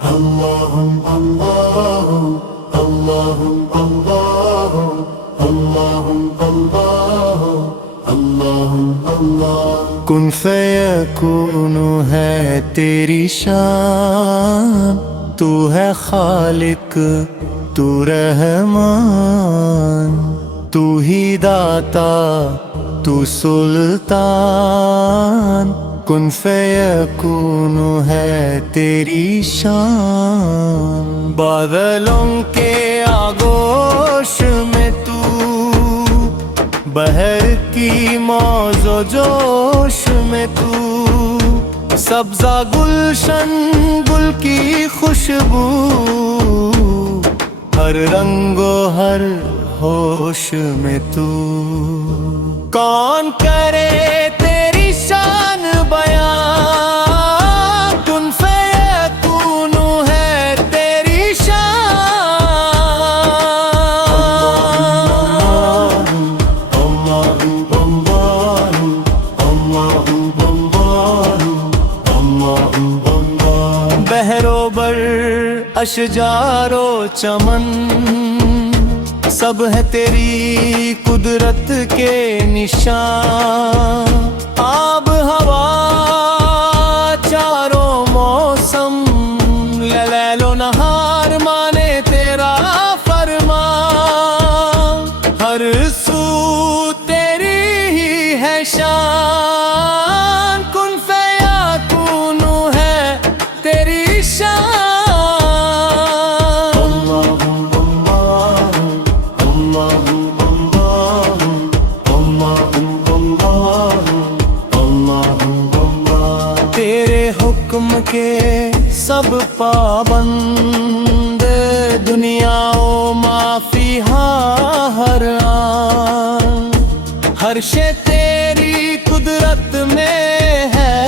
اللهم اللهم اللهم اللهم اللهم اللهم اللهم اللہ کن فیکون ہے تیری شان، تو ہے خالق تو رحمان، تو ہی داتا تو سلطان، کن فیکون ہے تیری شان۔ بادلوں کے آغوش میں تو، بہر کی موج و جوش میں تو، سبزہ گلشن گل کی خوشبو، ہر رنگ و ہر ہوش میں تو۔ کون کرے تیری شان بیان، کن فیکون ہے تیری شان۔ بحر و بر اشجار و چمن، سب ہے تیری قدرت کے نشان۔ آب ہوا چاروں موسم، لیل و نہار مانے تیرا فرمان، ہر سو تیری ہی ہے شان، کن فیکون ہے تیری شان۔ تیرے حکم کے سب پابند، دنیا و ما فیہا ہر آن، ہر شے تیری قدرت میں ہے،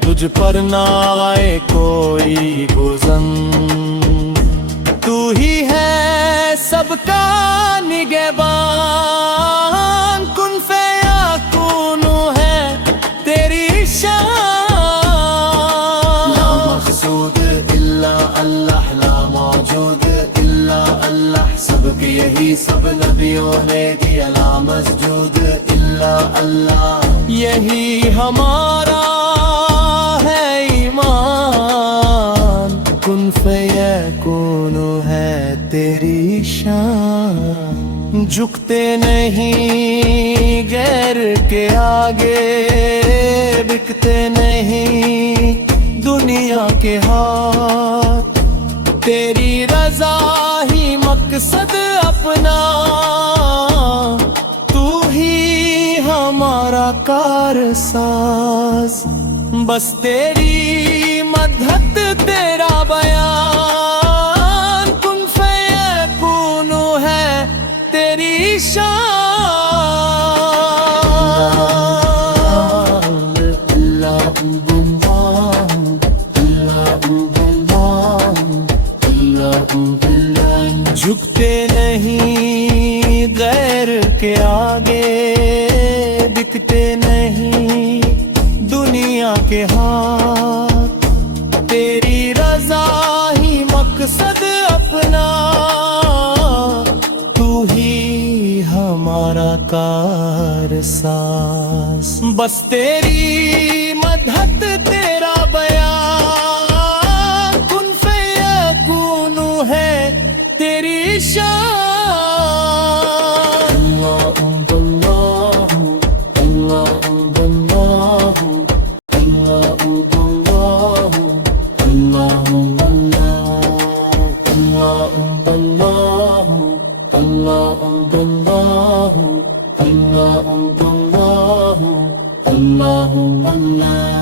تجھ پر نہ آئے کوئی گزن، تو ہی ہے سب کا نگہبان، کن فیکون ہے تیری شان۔ لا مقصود الا اللہ، لا موجود الا اللہ، سب کے یہی سب نبیوں نے دیا، لا مسجود الا اللہ، یہی ہمارا ہے ایمان، کن فیکون ہے تیری شان۔ جھکتے نہیں غیر کے آگے، بکتے نہیں دنیا کے ہاتھ، تیری رضا ہی مقصد اپنا، تو ہی ہمارا کارساز، بس تیری مدحت تیرا بیان، کن فیکون ہے تیری شان۔ جھکتے نہیں غیر کے آگے، بکتے نہیں دنیا کے ہاتھ، تیری رضا ہی مقصد اپنا، تو ہی ہمارا کارساز، بس تیری مدحت تیرا بیان، کن فیکون ہے تیری شان۔ اللہ